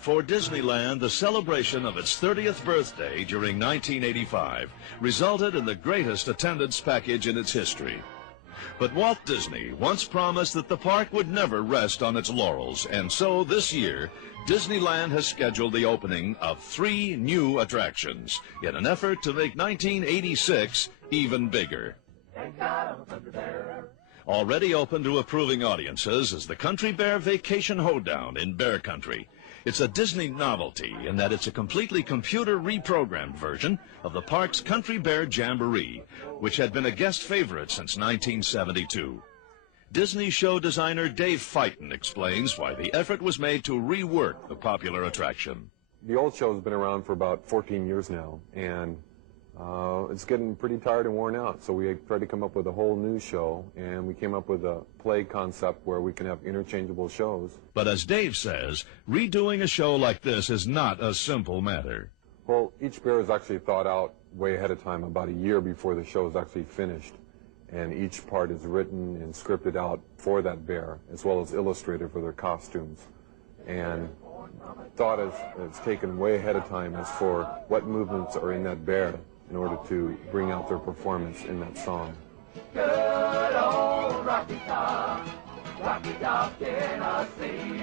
For Disneyland, the celebration of its 30th birthday during 1985 resulted in the greatest attendance package in its history. But Walt Disney once promised that the park would never rest on its laurels, and so this year, Disneyland has scheduled the opening of 3 new attractions in an effort to make 1986 even bigger. Already open to approving audiences is the Country Bear Vacation Hoedown in Bear Country. It's a Disney novelty in that it's a completely computer reprogrammed version of the park's Country Bear Jamboree, which had been a guest favorite since 1972. Disney show designer Dave Feighton explains why the effort was made to rework the popular attraction. The old show has been around for about 14 years now, and it's getting pretty tired and worn out, so we tried to come up with a whole new show, and we came up with a play concept where we can have interchangeable shows. But as Dave says, redoing a show like this is not a simple matter. Well, each bear is actually thought out way ahead of time, about a year before the show is actually finished, and each part is written and scripted out for that bear, as well as illustrated for their costumes. And thought is taken way ahead of time as for what movements are in that bear in order to bring out their performance in that song. Good old Rocky Top, Tennessee,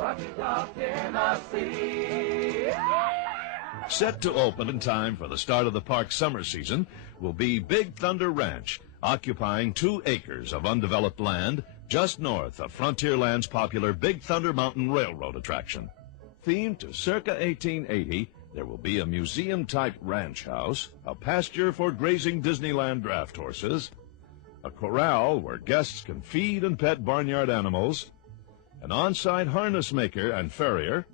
Rocky Top, Tennessee. Set to open in time for the start of the park's summer season will be Big Thunder Ranch, occupying 2 acres of undeveloped land just north of Frontierland's popular Big Thunder Mountain Railroad attraction. Themed to circa 1880, there will be a museum-type ranch house, a pasture for grazing Disneyland draft horses, a corral where guests can feed and pet barnyard animals, an on-site harness maker and farrier,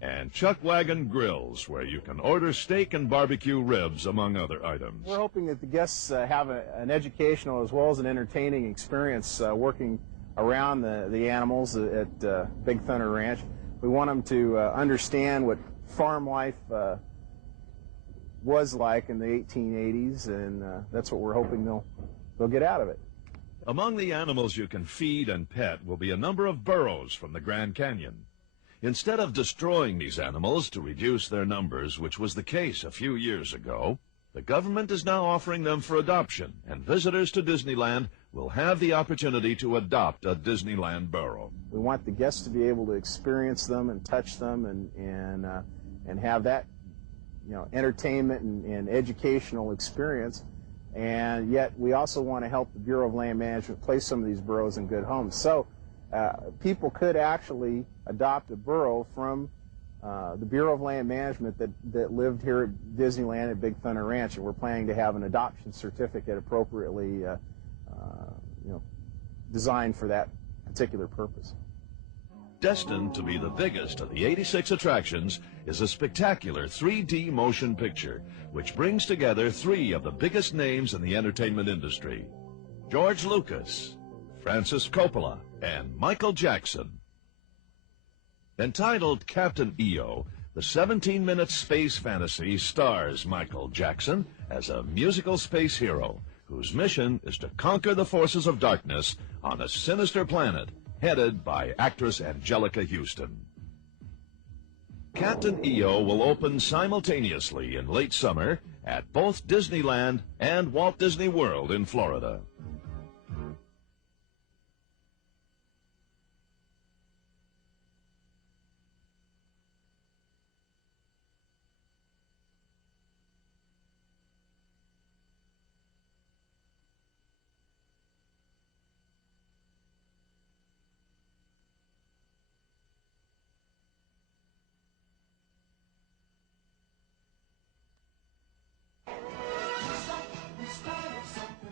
and chuck wagon grills where you can order steak and barbecue ribs, among other items. We're hoping that the guests have an educational as well as an entertaining experience working around the animals at Big Thunder Ranch. We want them to understand what farm life was like in the 1880s, and that's what we're hoping they'll get out of it. Among the animals you can feed and pet will be a number of burros from the Grand Canyon. Instead of destroying these animals to reduce their numbers, which was the case a few years ago, the government is now offering them for adoption, and visitors to Disneyland will have the opportunity to adopt a Disneyland burro. We want the guests to be able to experience them and touch them and have that, entertainment and educational experience. And yet we also want to help the Bureau of Land Management place some of these burros in good homes. So people could actually adopt a burro from the Bureau of Land Management that lived here at Disneyland at Big Thunder Ranch, and we're planning to have an adoption certificate appropriately designed for that particular purpose. Destined to be the biggest of the 86 attractions is a spectacular 3D motion picture, which brings together 3 of the biggest names in the entertainment industry: George Lucas, Francis Coppola, and Michael Jackson. Entitled Captain EO, the 17-minute space fantasy stars Michael Jackson as a musical space hero whose mission is to conquer the forces of darkness on a sinister planet headed by actress Angelica Houston. Captain EO will open simultaneously in late summer at both Disneyland and Walt Disney World in Florida.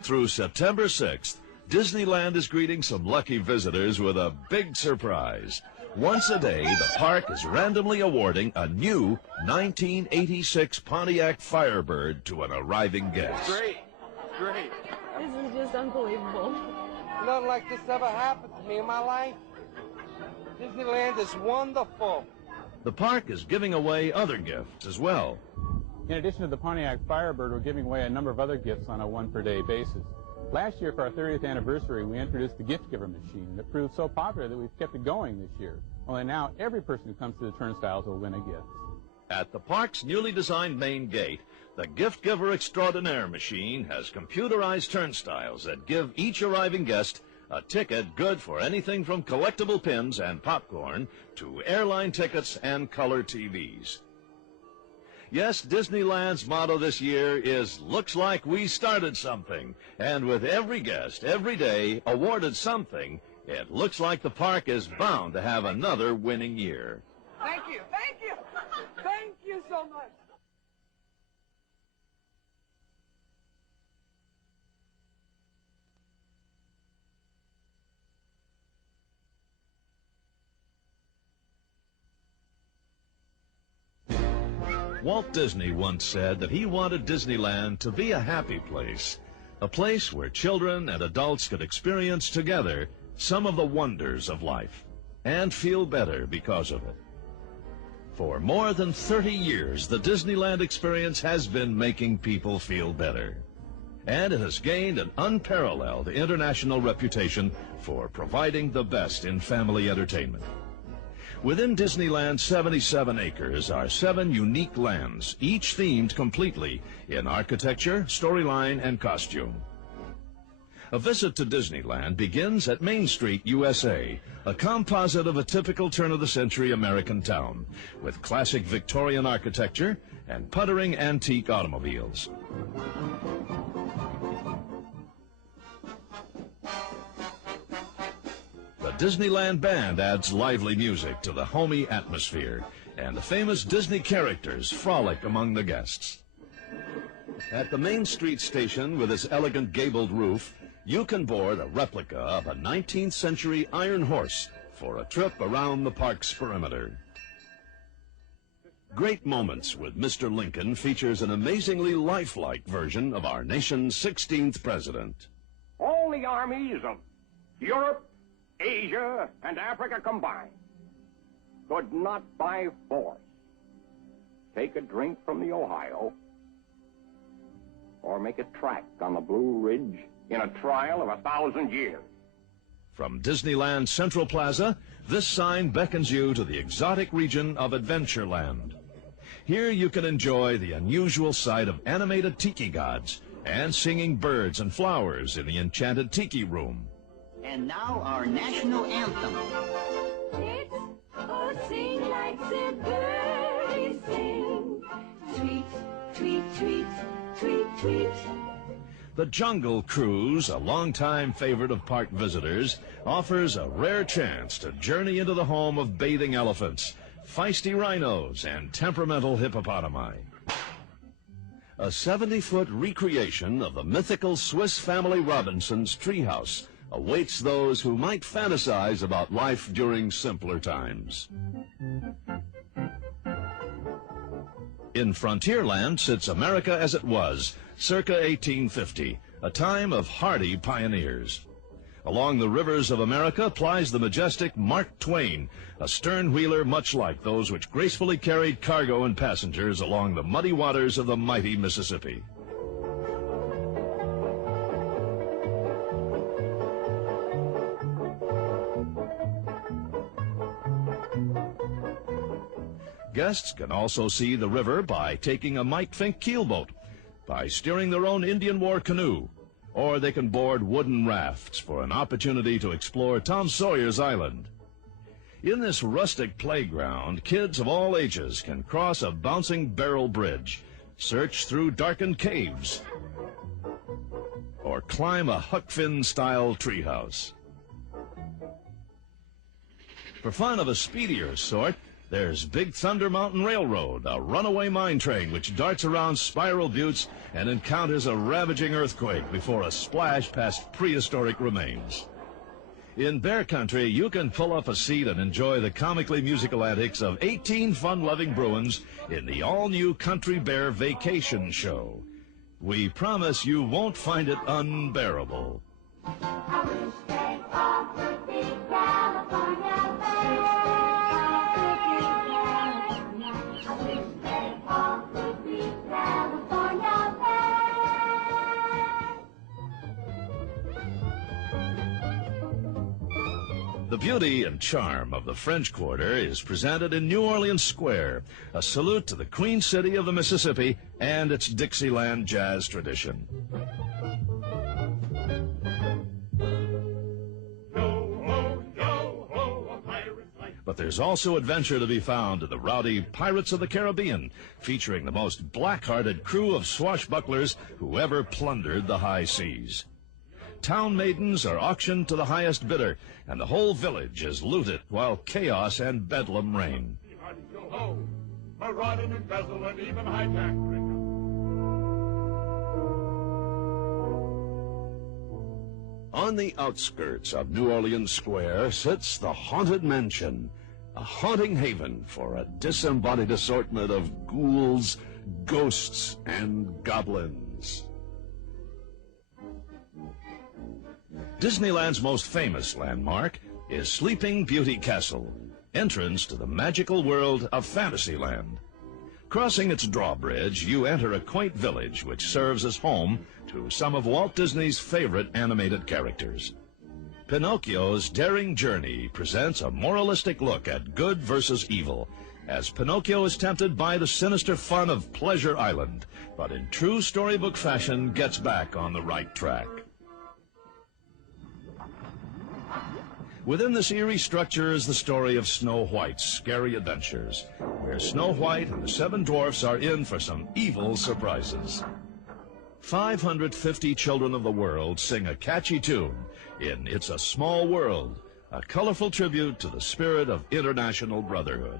Through September 6th, Disneyland is greeting some lucky visitors with a big surprise. Once a day, the park is randomly awarding a new 1986 Pontiac Firebird to an arriving guest. Great. This is just unbelievable. Nothing like this ever happened to me in my life. Disneyland is wonderful. The park is giving away other gifts as well. In addition to the Pontiac Firebird, we're giving away a number of other gifts on a one-per-day basis. Last year, for our 30th anniversary, we introduced the gift giver machine that proved so popular that we've kept it going this year. Only now every person who comes through the turnstiles will win a gift. At the park's newly designed main gate, the Gift Giver Extraordinaire machine has computerized turnstiles that give each arriving guest a ticket good for anything from collectible pins and popcorn to airline tickets and color TVs. Yes, Disneyland's motto this year is, "Looks like we started something." And with every guest, every day, awarded something, it looks like the park is bound to have another winning year. Thank you, thank you, thank you so much. Walt Disney once said that he wanted Disneyland to be a happy place, a place where children and adults could experience together some of the wonders of life and feel better because of it. For more than 30 years, the Disneyland experience has been making people feel better, and it has gained an unparalleled international reputation for providing the best in family entertainment. Within Disneyland's 77 acres are 7 unique lands, each themed completely in architecture, storyline, and costume. A visit to Disneyland begins at Main Street, USA, a composite of a typical turn-of-the-century American town, with classic Victorian architecture and puttering antique automobiles. The Disneyland Band adds lively music to the homey atmosphere, and the famous Disney characters frolic among the guests. At the Main Street station with its elegant gabled roof, you can board a replica of a 19th century iron horse for a trip around the park's perimeter. Great Moments with Mr. Lincoln features an amazingly lifelike version of our nation's 16th president. All the armies of Europe, Asia, and Africa combined could not by force take a drink from the Ohio or make a track on the Blue Ridge in a trial of 1,000 years. From Disneyland Central Plaza, this sign beckons you to the exotic region of Adventureland. Here you can enjoy the unusual sight of animated tiki gods and singing birds and flowers in the enchanted tiki room. And now our national anthem. It's oh, sing like the birdies sing. Tweet, tweet, tweet, tweet, tweet. The Jungle Cruise, a longtime favorite of park visitors, offers a rare chance to journey into the home of bathing elephants, feisty rhinos, and temperamental hippopotami. A 70-foot recreation of the mythical Swiss family Robinson's treehouse awaits those who might fantasize about life during simpler times. In Frontierland sits America as it was, circa 1850, a time of hardy pioneers. Along the rivers of America plies the majestic Mark Twain, a stern wheeler much like those which gracefully carried cargo and passengers along the muddy waters of the mighty Mississippi. Guests can also see the river by taking a Mike Fink keelboat, by steering their own Indian War canoe, or they can board wooden rafts for an opportunity to explore Tom Sawyer's Island. In this rustic playground, kids of all ages can cross a bouncing barrel bridge, search through darkened caves, or climb a Huck Finn-style treehouse. For fun of a speedier sort, there's Big Thunder Mountain Railroad, a runaway mine train which darts around spiral buttes and encounters a ravaging earthquake before a splash past prehistoric remains. In Bear Country, you can pull up a seat and enjoy the comically musical antics of 18 fun-loving Bruins in the all-new Country Bear Vacation Show. We promise you won't find it unbearable. I wish they all could be California Bears. I wish they all could be California Bears. The beauty and charm of the French Quarter is presented in New Orleans Square, a salute to the Queen City of the Mississippi and its Dixieland jazz tradition. But there's also adventure to be found in the rowdy Pirates of the Caribbean, featuring the most black-hearted crew of swashbucklers who ever plundered the high seas. Town maidens are auctioned to the highest bidder, and the whole village is looted while chaos and bedlam reign. Marauding, embezzle, and even hijacking. On the outskirts of New Orleans Square sits the Haunted Mansion, a haunting haven for a disembodied assortment of ghouls, ghosts, and goblins. Disneyland's most famous landmark is Sleeping Beauty Castle, entrance to the magical world of Fantasyland. Crossing its drawbridge, you enter a quaint village which serves as home to some of Walt Disney's favorite animated characters. Pinocchio's daring journey presents a moralistic look at good versus evil, as Pinocchio is tempted by the sinister fun of Pleasure Island, but in true storybook fashion gets back on the right track. Within this eerie structure is the story of Snow White's scary adventures, where Snow White and the 7 dwarfs are in for some evil surprises. 550 children of the world sing a catchy tune in It's a Small World, a colorful tribute to the spirit of international brotherhood.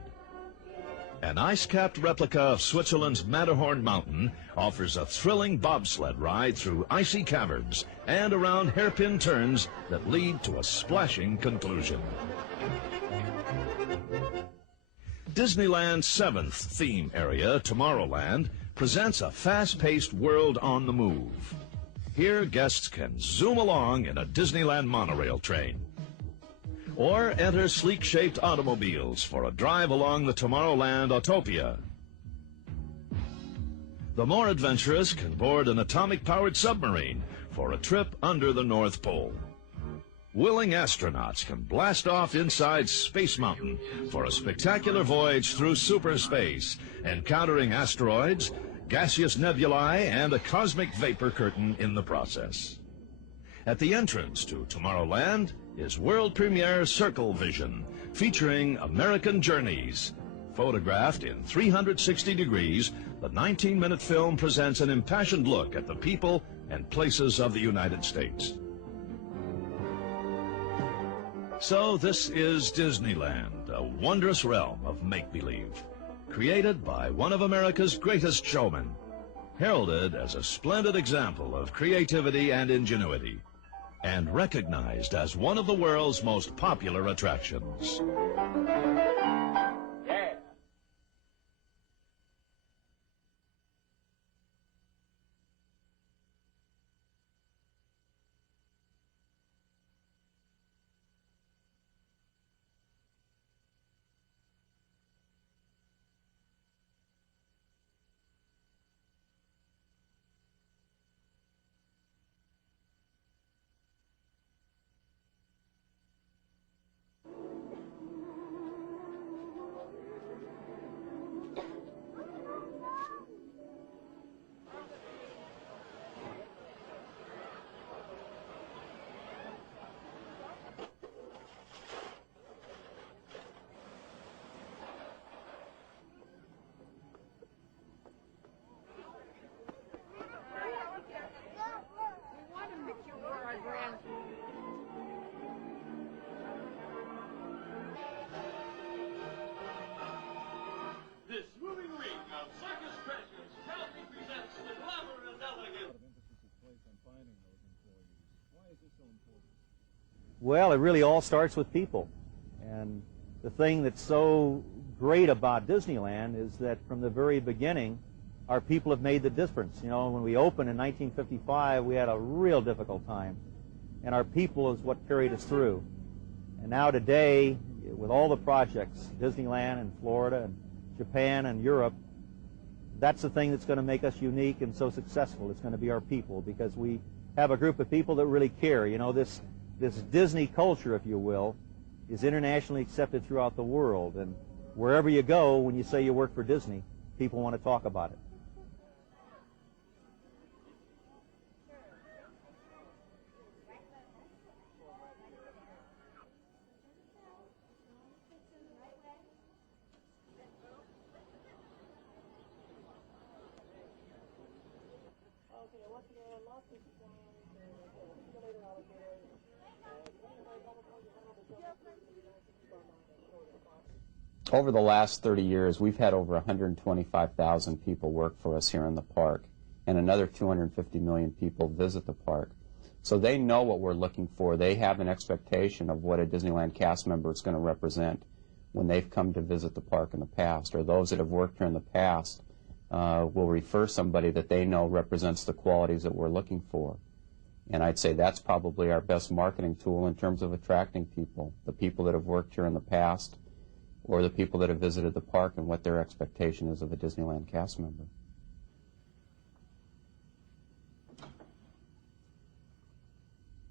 An ice-capped replica of Switzerland's Matterhorn Mountain offers a thrilling bobsled ride through icy caverns and around hairpin turns that lead to a splashing conclusion. Disneyland's 7th theme area, Tomorrowland, presents a fast-paced world on the move. Here, guests can zoom along in a Disneyland monorail train, or enter sleek-shaped automobiles for a drive along the Tomorrowland Autopia. The more adventurous can board an atomic-powered submarine for a trip under the North Pole. Willing astronauts can blast off inside Space Mountain for a spectacular voyage through superspace, encountering asteroids, gaseous nebulae, and a cosmic vapor curtain in the process. At the entrance to Tomorrowland is world premiere Circle Vision, featuring American Journeys. Photographed in 360 degrees, the 19-minute film presents an impassioned look at the people and places of the United States. So this is Disneyland, a wondrous realm of make-believe, created by one of America's greatest showmen, heralded as a splendid example of creativity and ingenuity, and recognized as one of the world's most popular attractions. Well, it really all starts with people. And the thing that's so great about Disneyland is that from the very beginning, our people have made the difference. You know, when we opened in 1955, we had a real difficult time. And our people is what carried us through. And now today, with all the projects, Disneyland and Florida and Japan and Europe, that's the thing that's going to make us unique and so successful. It's going to be our people, because we have a group of people that really care. You know, this Disney culture, if you will, is internationally accepted throughout the world. And wherever you go, when you say you work for Disney, people want to talk about it. Over the last 30 years, we've had over 125,000 people work for us here in the park, and another 250 million people visit the park. So they know what we're looking for. They have an expectation of what a Disneyland cast member is going to represent when they've come to visit the park in the past, or those that have worked here in the past will refer somebody that they know represents the qualities that we're looking for. And I'd say that's probably our best marketing tool in terms of attracting people, the people that have worked here in the past, or the people that have visited the park and what their expectation is of a Disneyland cast member.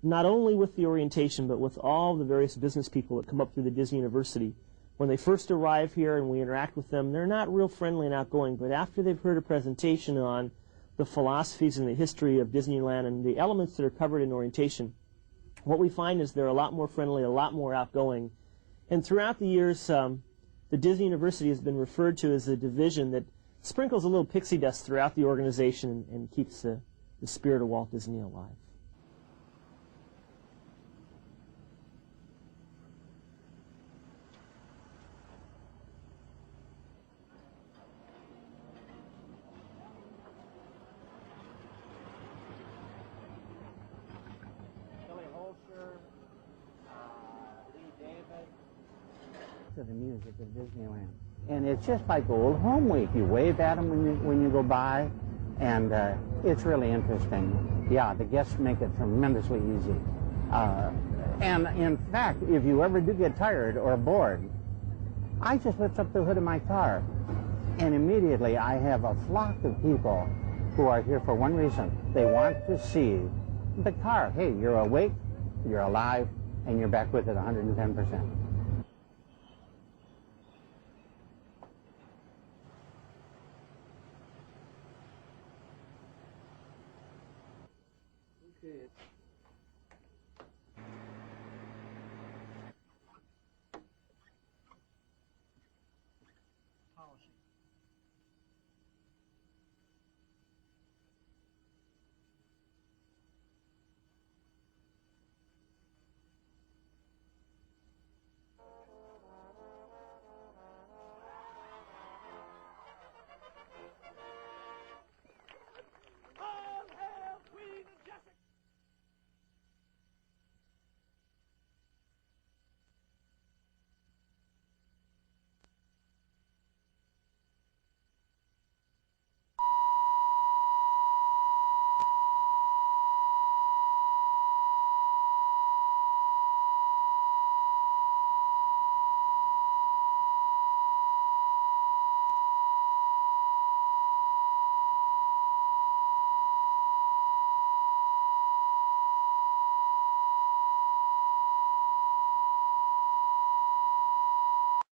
Not only with the orientation, but with all the various business people that come up through the Disney University. When they first arrive here and we interact with them, they're not real friendly and outgoing, but after they've heard a presentation on the philosophies and the history of Disneyland and the elements that are covered in orientation, what we find is they're a lot more friendly, a lot more outgoing. And throughout the years, the Disney University has been referred to as a division that sprinkles a little pixie dust throughout the organization and keeps the spirit of Walt Disney alive. To the music of Disneyland. And it's just like Old Home Week. You wave at them when you go by, and it's really interesting. Yeah, the guests make it tremendously easy. And in fact, if you ever do get tired or bored, I just lift up the hood of my car, and immediately I have a flock of people who are here for one reason. They want to see the car. Hey, you're awake, you're alive, and you're back with it 110%. Okay.